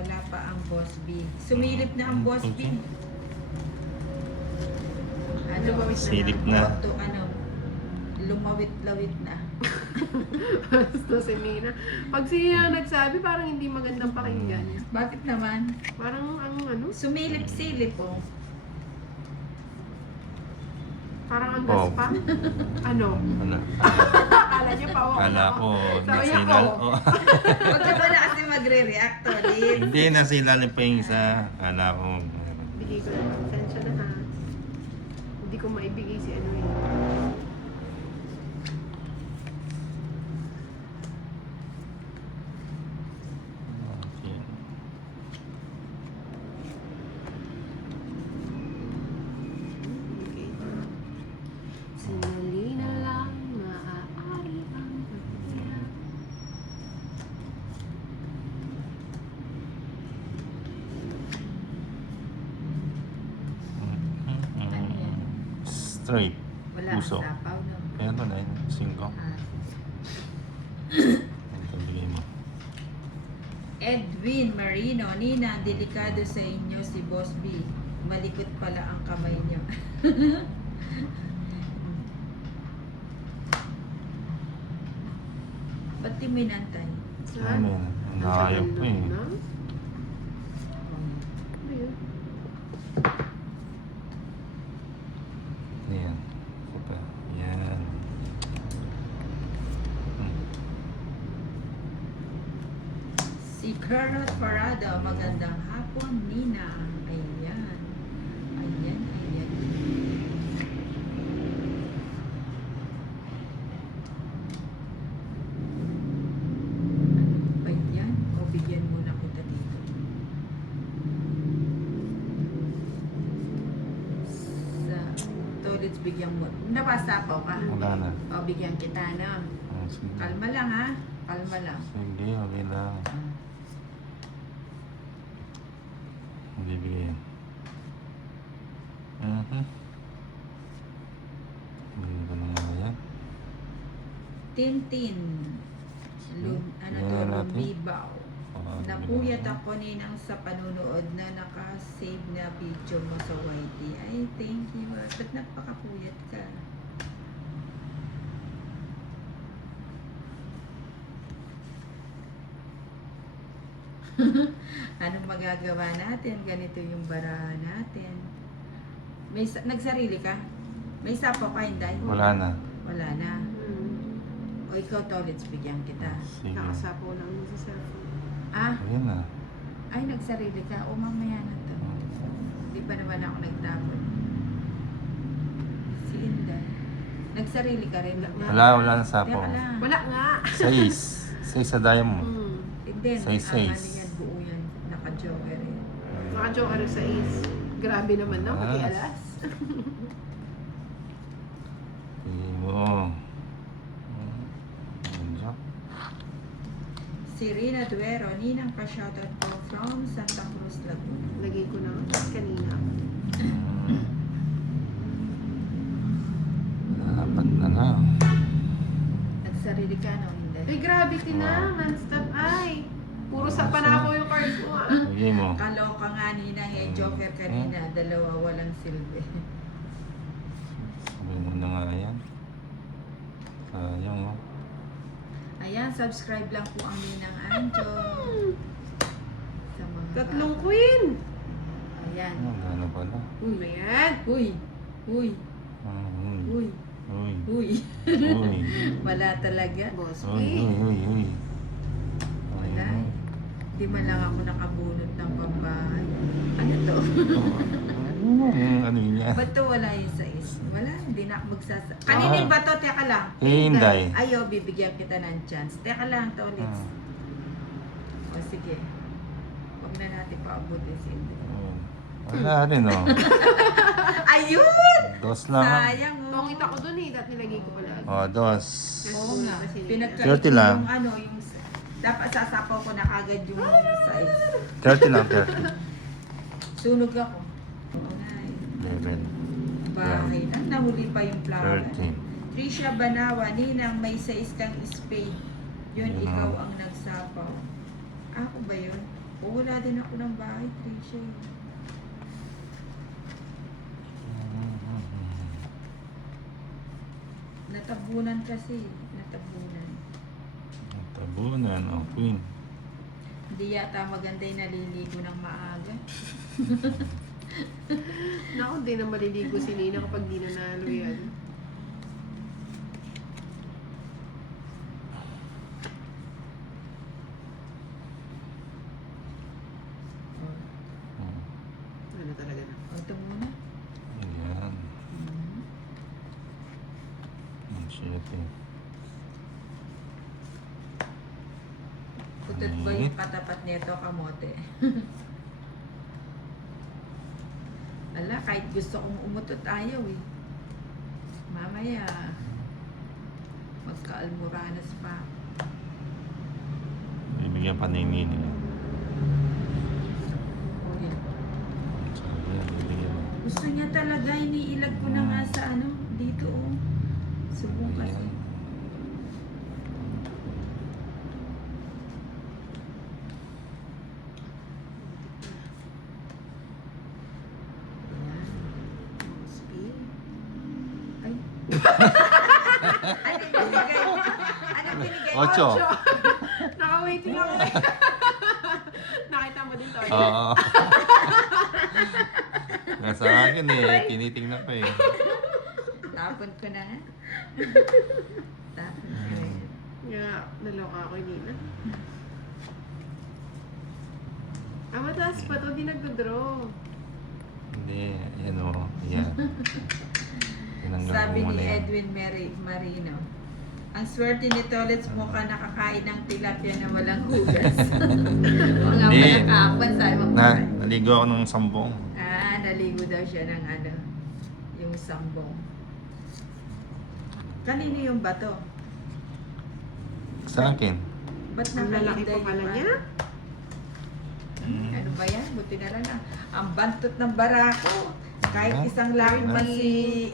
Wala pa ang Boss B. Sumilip na ang Boss B. Ano, Silip na. Auto, lumawit-lawit na. Basta si Nina. Pag siya nagsabi, parang hindi magandang pakinggan. Bakit naman? Parang ang ano? Sumilip-silip oh. Parang ang Oh. gaspa. Ano? Ano? Akala niya pa ako. Kala ko, Sabi niya nasilan. ko. Oh. Huwag ka pala kasi magre-react ulit. Hindi, nasilan pa yung isa. Kala ko. Bigay ko na. Sensya na ha. Hindi ko maibigay si ano eh. Okay. Okay. Sandali na lang maaari ang pagkira. Straight. Wala Puso. ang sapaw no. Kaya ito na yun. 5. Ah. Ito, bigay mo. Edwin Marino, Nina, delikado sa inyo si Boss B. Malikot pala ang kamay niyo. Ba't di mo inantay? Saan? Ano yan? Nakayap po eh. No? Ayun. Ayan. Ito pa. Yan. Si Colonel Farado, magandang hapon, Nina. Ayan. Ayan, ayan. Ano ba yan? O, bigyan muna kita dito. Sa toilets, bigyan mo. Napasapaw ka? Wala na. O, bigyan kita, no? Ah, sige. Kalma lang, ha? Kalma lang. Sige, okay lang. Bibigyan. Bigyan ko na nga yan. Tintin. Ano to? Tingnan natin. Lumibaw. Ah, Napuyat ako ninang sa panunood na naka-save na video mo sa YT. Ay, thank you. Ba't napakapuyat ka? Anong magagawa natin? Ganito yung baraha natin. Nagsarili ka? May sapo ka, Inday? Wala na. Wala na. Hmm. O ikaw, Tolits, bigyan kita. Sige. Nakasapo lang sa cellphone. Ah? Ayan na. Ay, nagsarili ka. O, mamaya na to. Di pa naman ako nagtapon. Si Inday. Nagsarili ka rin. Wala na sapo. Teka lang. Wala nga. 6. 6 sa daya mo. Hmm. Hindi. Say, Ang says. ano yan, buo yan. Naka-joker eh. Naka-joker sa is. Grabe naman no, pati Yes. alas. Bigay mo. Ayan. Si Rina Duero, Ninang pa-shoutout po from Santa Cruz, Laguna. Lagay ko na kanina. Dapat na na. Nagsarili ka, no? Hindi. Ay, grabe na. Non-stop. Ay. Puro sa panako yung cards mo ah. Bigay mo. Kaloka nga, Ninang. Eh, joker kanina. Dalawa walang silbi. Sabi mo na nga yan. Sayang oh. Ayan, subscribe lang po ang Ninang Anjo. Sa mga Tatlong queen. Ayan. Ano pala? Ano yan? Uy! Uy! Uy. Uy! Uy. Uy! Uy. Wala talaga. Boss Uy. B. Uy. Wala eh. Di man lang ako nakabunot ng pambahay. Ano to? Ano yun yan? Ba't to wala yung size? Wala, hindi na ako magsasa... Kaninin ba to? Teka lang. Hinday. Ayaw, bibigyan kita ng chance. Teka lang, to ulit. Ah. O sige. Huwag na natin paabutin si Inday. Wala rin oh. Ayun! Dos lang. Sayang oh. Pangit ako dun eh. Dati nilagay ko pala. Oh, dos. Oo nga. Kasi- Pinagkait 30 lang. yung ano, yung... Dapat sasapaw ko na agad yung size. 30 lang, 30. Sunog ako. Oo nga eh. 11. Bahay lang. Nahuli pa yung flower. 13. Trisha Banawa, Ninang, may size kang spade. Yun, Yun ikaw na. ang nagsapaw. Ako ba yun? Wala din ako ng bahay, Tricia. Natabunan kasi. Natabunan. Tabunan, oh, queen. Hindi yata maganda yung naliligo ng maaga. Naku, di na maliligo si Nina kapag di nanalo yan. Oh, Ano talaga na? ito muna. Ayan. Ang shit eh. Putot ba yung katapat nito, kamote? Ala, kahit gusto kong umutot ayaw eh. Mamaya, magka-almoranas pa. Bibigyan pa ni Nini. Uy. Sabi, bibigyan. Gusto niya talaga, iniilag ko na nga sa ano, dito oh. Subong kasi. Ayan. Speed. Ay. Ano binigay? Ano binigay? Ocho. Naka-waiting ako. Nakita mo din to. Oo. Nasa akin eh, tinitingnan pa eh. Tapon ko na nga. Tapon ko na yan. Nga, naloka ako ni Nina. Ah, mataas pa to, di nagdodraw. Hindi, yan o. Yan. Tinanggal Sabi ko ni muna yan. Edwin Marino, ang swerte ni Tolets mukha nakakain ng tilapia na walang hugas. O nga Hindi. pala kahapon, sabi mo Naligo ako ng sambong. naligo daw siya ng ano, yung sambong. Kanino yung bato? Sa akin. Ba't Ang lalaki nakahinday pa pala yung niya. Ano ba yan? Buti na lang. Ang bantot ng barako. Kahit Ah. isang lang pa si